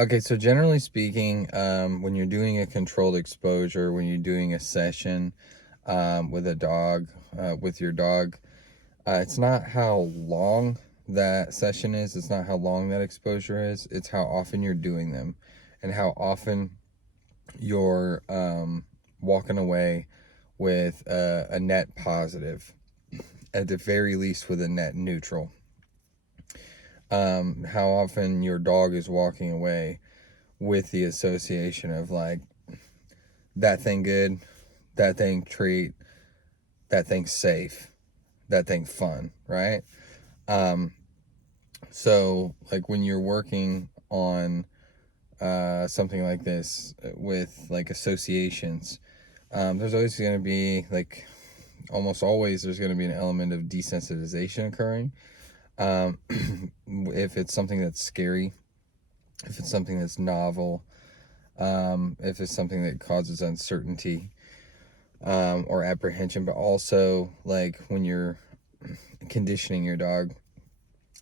Okay, so generally speaking, when you're doing a controlled exposure, when you're doing a session with a dog, with your dog, it's not how long that session is, it's not how long that exposure is, it's how often you're doing them and how often you're walking away with a net positive, at the very least with a net neutral. How often your dog is walking away with the association of like, that thing good, that thing treat, that thing safe, that thing fun, right? Um, so like when you're working on something like this with like associations, there's always going to be like, almost always there's going to be an element of desensitization occurring. If it's something that's scary, if it's something that's novel, if it's something that causes uncertainty, or apprehension, but also like when you're conditioning your dog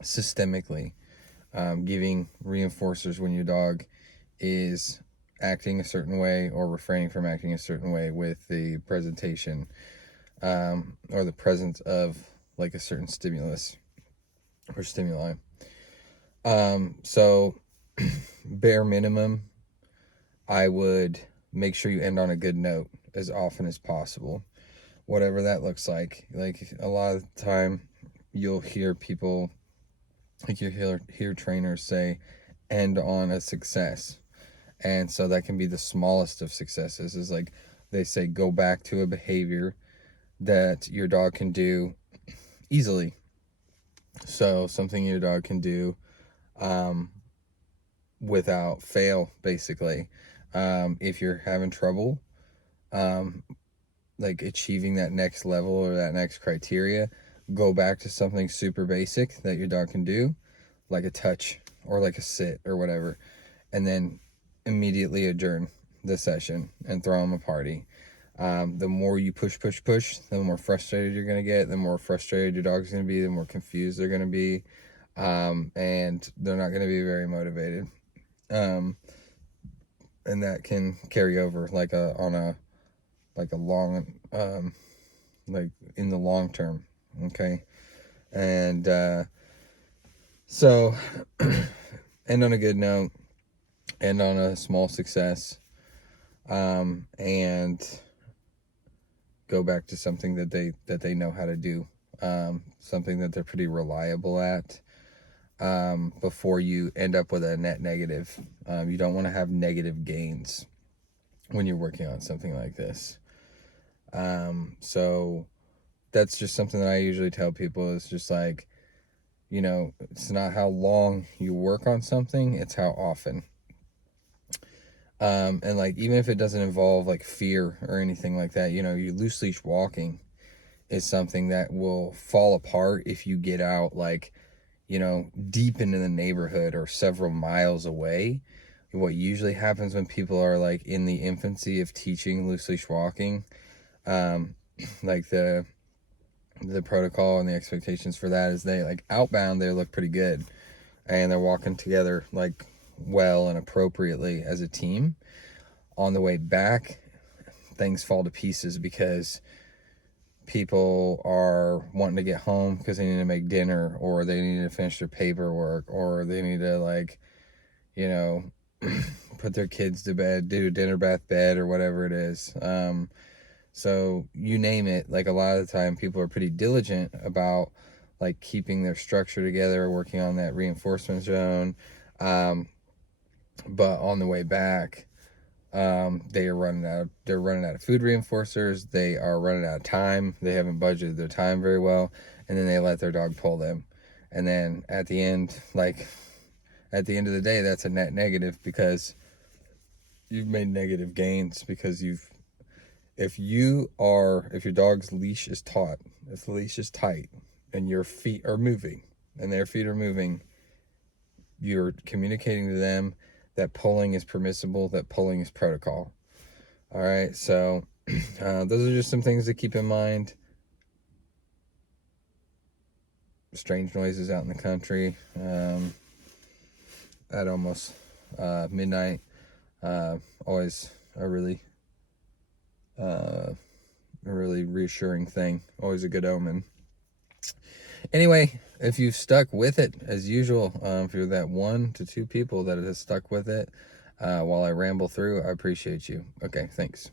systemically, giving reinforcers when your dog is acting a certain way or refraining from acting a certain way with the presentation, or the presence of like a certain stimulus or stimuli. So bare minimum, I would make sure you end on a good note as often as possible, whatever that looks like. Like a lot of the time, you'll hear people, like you hear trainers say, end on a success. And so that can be the smallest of successes, is like they say, go back to a behavior that your dog can do easily. So something your dog can do um, without fail, basically. If you're having trouble, um, like achieving that next level or that next criteria, go back to something super basic that your dog can do, like a touch or like a sit or whatever, and then immediately adjourn the session and throw them a party. The more you push, the more frustrated you're going to get, the more frustrated your dog's going to be, the more confused they're going to be, and they're not going to be very motivated. Um, and that can carry over like a long, like in the long term. Okay. And so end on a good note, end on a small success, and go back to something that they know how to do, something that they're pretty reliable at, before you end up with a net negative. You don't want to have negative gains when you're working on something like this. So that's just something that I usually tell people, is just like, it's not how long you work on something, it's how often. And like, even if it doesn't involve like fear or anything like that, you loose leash walking is something that will fall apart if you get out like, deep into the neighborhood or several miles away. What usually happens when people are like in the infancy of teaching loose leash walking, like the protocol and the expectations for that is, they like outbound, they look pretty good and they're walking together like well and appropriately as a team. On the way back, things fall to pieces because people are wanting to get home because they need to make dinner, or they need to finish their paperwork, or they need to like, you know, put their kids to bed, do dinner, bath, bed, or whatever it is. So you name it, like a lot of the time people are pretty diligent about like keeping their structure together, working on that reinforcement zone. But on the way back, they're running out of food reinforcers, they are running out of time, they haven't budgeted their time very well, and then they let their dog pull them. And then at the end of the day, that's a net negative, because you've made negative gains, because if your dog's leash is taut, if the leash is tight and your feet are moving and their feet are moving, you're communicating to them that pulling is permissible, that pulling is protocol. All right, so those are just some things to keep in mind. Strange noises out in the country. That almost midnight. Always a really reassuring thing. Always a good omen. Anyway, if you've stuck with it, as usual, if you're that 1 to 2 people that has stuck with it while I ramble through, I appreciate you. Okay, thanks.